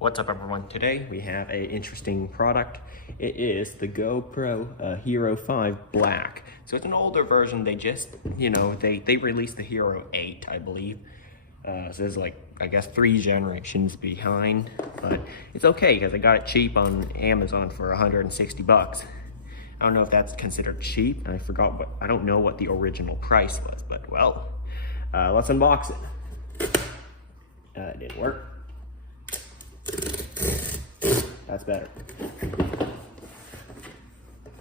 What's up everyone? Today we have an interesting product. It is the GoPro Hero 5 Black. So it's an older version. They just, they released the Hero 8, I believe. So there's like, I guess 3 generations behind, but it's okay because I got it cheap on Amazon for 160 bucks. I don't know if that's considered cheap. I don't know what the original price was, but well, let's unbox it. It didn't work. That's better.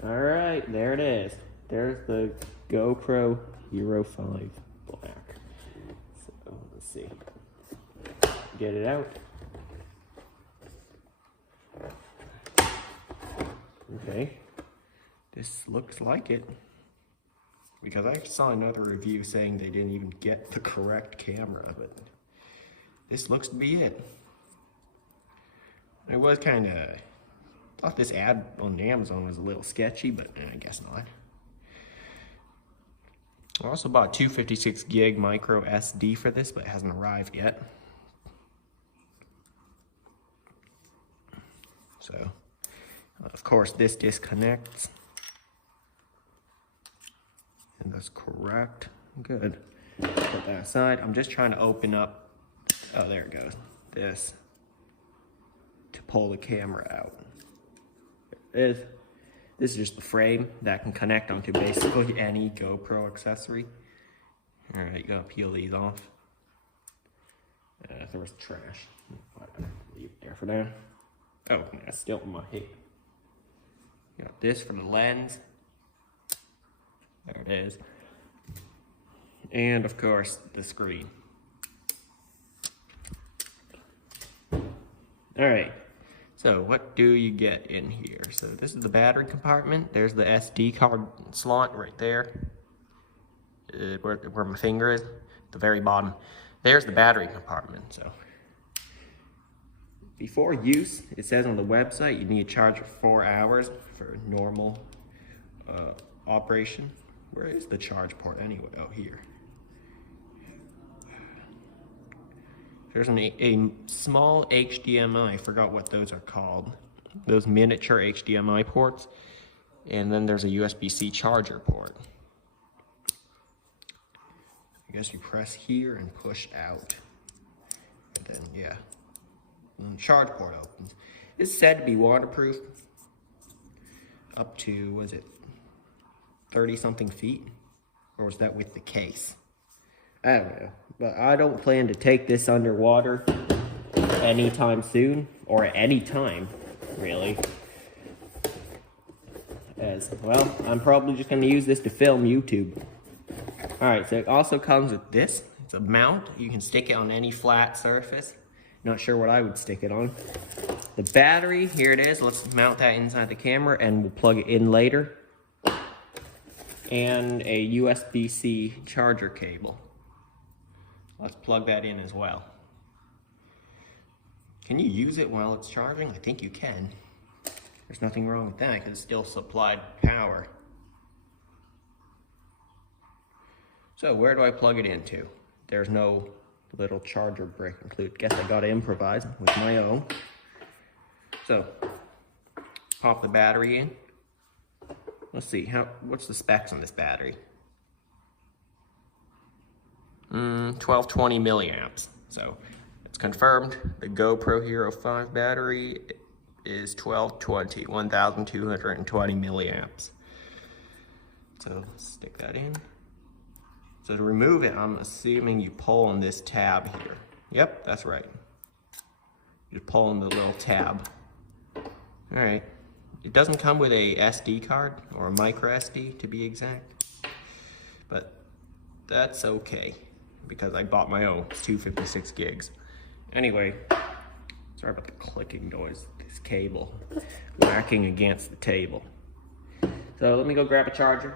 All right, there it is. There's the GoPro Hero 5 Black. So let's see. Get it out. Okay. This looks like it. Because I saw another review saying they didn't even get the correct camera of it. This looks to be it. I was thought this ad on Amazon was a little sketchy, but I guess not. I also bought 256 gig micro SD for this, but it hasn't arrived yet. So, of course, this disconnects. And that's correct. Good. Put that aside. I'm just trying to open up. Oh, there it goes. This. To pull the camera out. There it is. This is just the frame that can connect onto basically any GoPro accessory. Alright, you gotta peel these off. There was trash. Leave it there for now. Oh, that's still in my head. Got this for the lens. There it is. And of course, the screen. Alright, so what do you get in here? So this is the battery compartment. There's the SD card slot right there. Where my finger is, the very bottom. There's the battery compartment. So before use, it says on the website you need to charge for 4 hours for normal operation. Where is the charge port anyway? Oh, here. There's a small HDMI, I forgot what those are called. Those miniature HDMI ports. And then there's a USB-C charger port. I guess you press here and push out. And then, yeah. And the charge port opens. It's said to be waterproof. Up to, was it 30-something feet? Or was that with the case? I don't know. But I don't plan to take this underwater anytime soon, or at any time, really. As well, I'm probably just going to use this to film YouTube. Alright, so it also comes with this. It's a mount. You can stick it on any flat surface. Not sure what I would stick it on. The battery, here it is. Let's mount that inside the camera and we'll plug it in later. And a USB-C charger cable. Let's plug that in as well. Can you use it while it's charging? I think you can. There's nothing wrong with that because it's still supplied power. So where do I plug it into? There's no little charger brick included. Guess I gotta improvise with my own. So, pop the battery in. Let's see, what's the specs on this battery? 1220 milliamps. So it's confirmed the GoPro Hero 5 battery is 1220 milliamps. So stick that in. So to remove it, I'm assuming you pull on this tab here. Yep, that's right. You pull on the little tab. All right. It doesn't come with a SD card or a micro SD to be exact, but that's okay. Because I bought my own. It's 256 gigs. Anyway, sorry about the clicking noise. This cable whacking against the table. So let me go grab a charger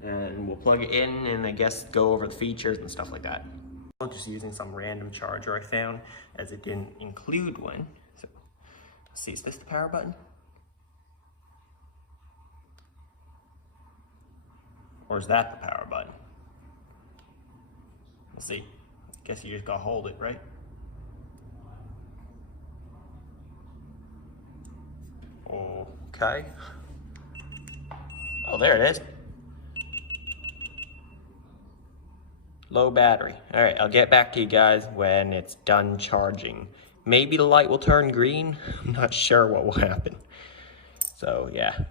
and we'll plug it in and I guess go over the features and stuff like that. I'm just using some random charger I found as it didn't include one. So let's see, is this the power button? Or is that the power button? Let's see. Guess you just gotta hold it, right? Okay. Oh, there it is. Low battery. All right, I'll get back to you guys when it's done charging. Maybe the light will turn green. I'm not sure what will happen. So yeah,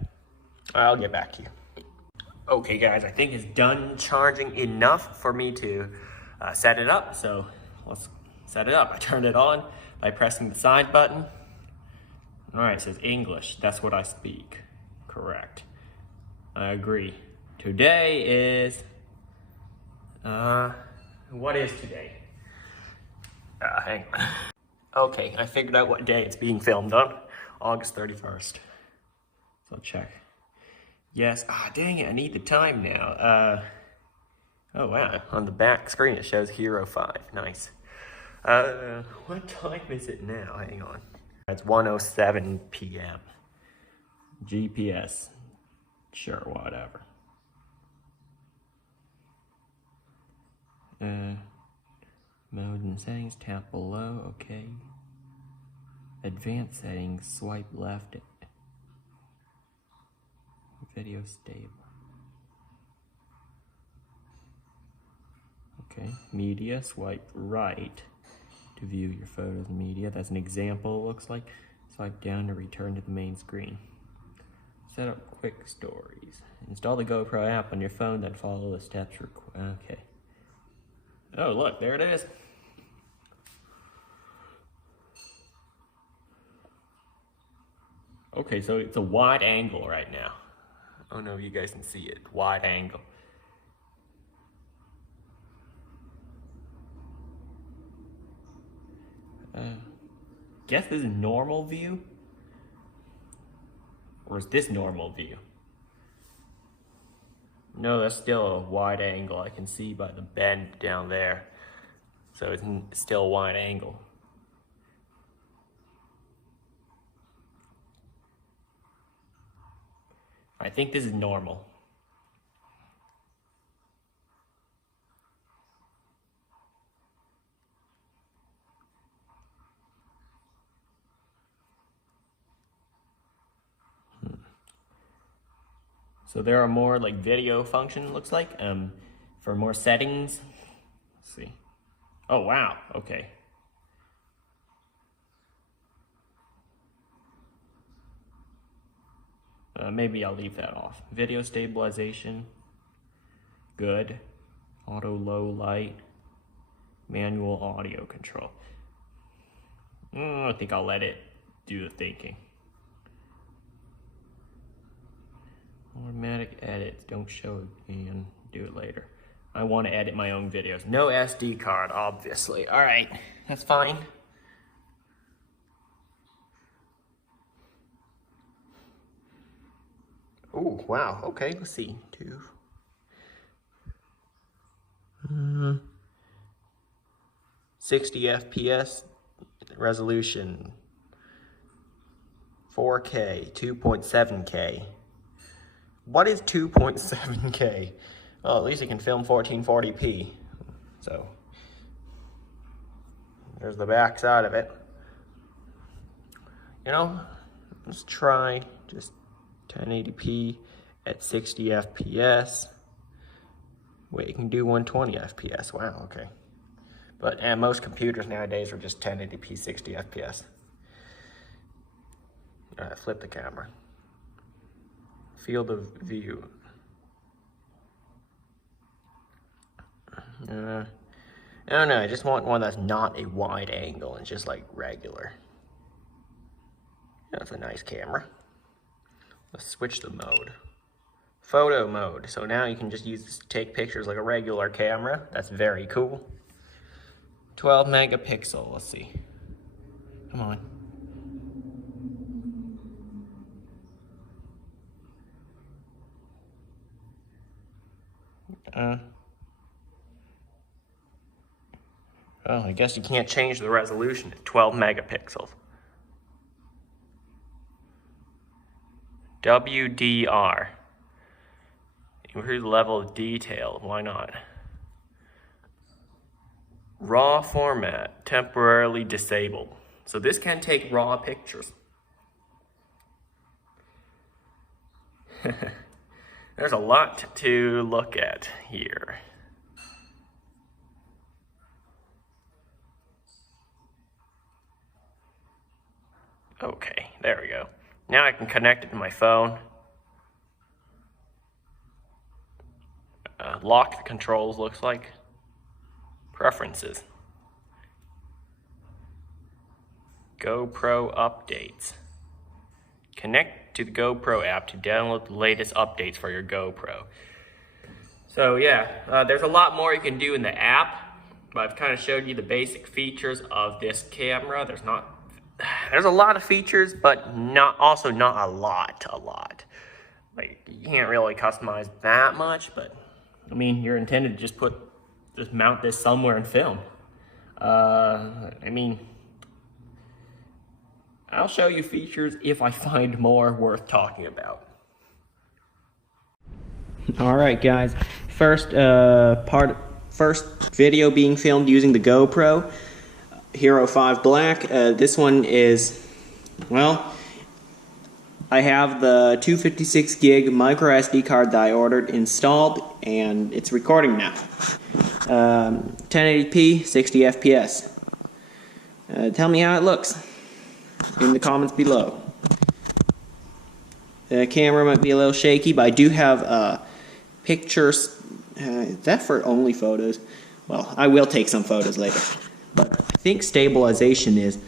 I'll get back to you. Okay guys, I think it's done charging enough for me to set it up. So let's set it up. I turned it on by pressing the side button. All right, it says English. That's what I speak. Correct. I agree. Today is, what is today? Hang on. Okay, I figured out what day it's being filmed on. August 31st. So check. Yes, dang it, I need the time now. Oh wow, on the back screen it shows Hero 5, nice. What time is it now? Hang on. It's 1:07 p.m. GPS, sure, whatever. Mode and settings, tap below, okay. Advanced settings, swipe left. Video stable. Okay, media, swipe right to view your photos and media. That's an example, it looks like. Swipe down to return to the main screen. Set up quick stories. Install the GoPro app on your phone, then follow the steps. Okay. Oh, look, there it is. Okay, so it's a wide angle right now. I don't know if you guys can see it. Wide angle. Guess this is normal view? Or is this normal view? No, that's still a wide angle. I can see by the bend down there. So it's still a wide angle. I think this is normal. So there are more like video function, looks like, for more settings. Let's see. Oh, wow, okay. Maybe I'll leave that off. Video stabilization, good. Auto low light, manual audio control. I think I'll let it do the thinking. Automatic edits, don't show it and do it later. I want to edit my own videos. No SD card, obviously. All right, that's fine. Oh, wow, okay, let's see. 60 FPS resolution, 4K, 2.7K. What is 2.7K? Well, at least it can film 1440p. So, there's the back side of it. You know, let's try just 1080p at 60 FPS. Wait, you can do 120 FPS. Wow, okay. But most computers nowadays are just 1080p 60 FPS. All right, flip the camera. Field of view. I don't know, I just want one that's not a wide angle and just like regular. That's a nice camera. Let's switch the mode. Photo mode. So now you can just use this to take pictures like a regular camera. That's very cool. 12 megapixel, let's see. Come on. Oh, I guess you can't change the resolution at 12 megapixels. WDR. Improve the level of detail, why not? Raw format, temporarily disabled. So this can take raw pictures. There's a lot to look at here. Okay, there we go. Now I can connect it to my phone. Lock the controls, looks like. Preferences. GoPro updates. Connect to the GoPro app to download the latest updates for your GoPro. So yeah, there's a lot more you can do in the app, but I've kind of showed you the basic features of this camera. There's a lot of features, but not a lot. Like, you can't really customize that much, but I mean, you're intended to just mount this somewhere and film. I mean, I'll show you features if I find more worth talking about. All right, guys. First video being filmed using the GoPro Hero 5 Black. This one is, well, I have the 256 gig micro SD card that I ordered installed, and it's recording now. 1080p, 60 FPS. Tell me how it looks in the comments below. The camera might be a little shaky, but I do have pictures. Is that for only photos? Well, I will take some photos later. But I think stabilization is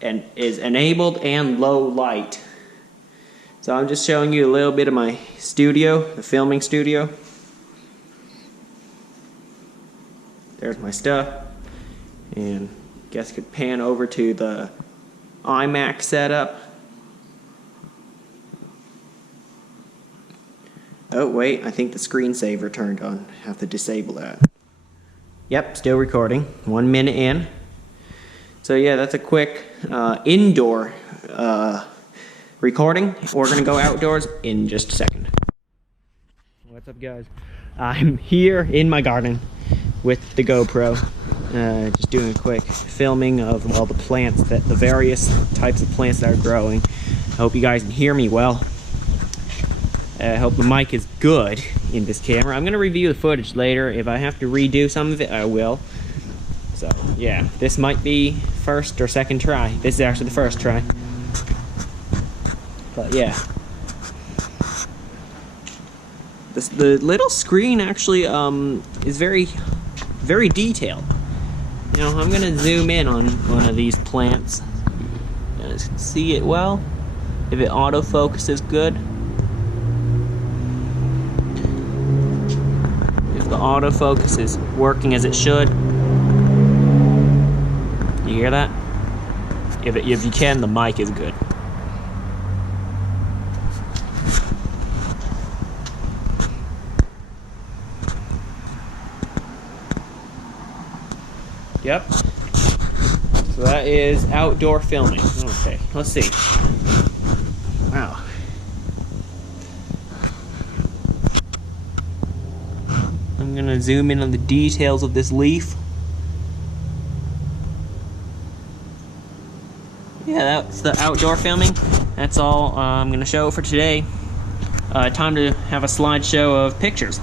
enabled and low light. So I'm just showing you a little bit of my studio, the filming studio. There's my stuff. And I guess I could pan over to the iMac setup. Oh wait, I think the screensaver turned on. I have to disable that. Yep, still recording. 1 minute in. So yeah, that's a quick indoor recording. We're gonna go outdoors in just a second. What's up, guys? I'm here in my garden with the GoPro, just doing a quick filming of all the plants, the various types of plants that are growing. I hope you guys can hear me well. I hope the mic is good in this camera. I'm gonna review the footage later. If I have to redo some of it, I will. So yeah, this might be first or second try. This is actually the first try. But yeah, the little screen actually is very detailed. You know, I'm gonna zoom in on one of these plants. You guys can see it well. If it autofocuses good. If the autofocus is working as it should. You hear that? If you can, the mic is good. Yep. So that is outdoor filming. Okay, let's see. Wow. I'm gonna zoom in on the details of this leaf. Yeah, that's the outdoor filming. That's all I'm gonna show for today. Time to have a slideshow of pictures.